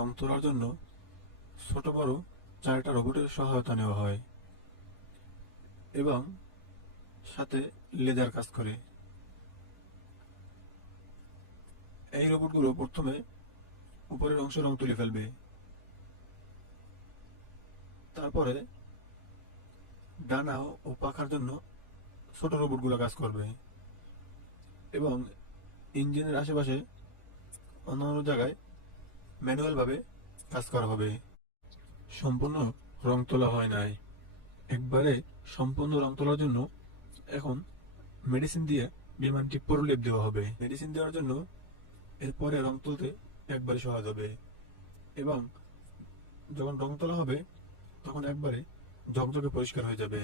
রং তোলার জন্য ছোট বড় 4টা রোবটের সহায়তা নেওয়া হয় এবং সাথে লেজার কাজ করে। এই রোবটগুলো প্রথমে উপরের অংশ রং তুলে ফেলবে, তারপরে ডানা ও পাখার জন্য ছোট রোবটগুলো কাজ করবে এবং ইঞ্জিনের আশেপাশে অন্যান্য জায়গায় ম্যানুয়াল ভাবে কাজ করা হবে। সম্পূর্ণ রং তোলা হয় নাই, একবারে সম্পূর্ণ রং তোলার জন্য এখন মেডিসিন দিয়ে বিমানটি প্রলেপ দেওয়া হবে। মেডিসিন দেওয়ার জন্য এরপরে রং তুলতে একবারে সহজ হবে এবং যখন রং তোলা হবে তখন একবারে ঝকঝকে পরিষ্কার হয়ে যাবে।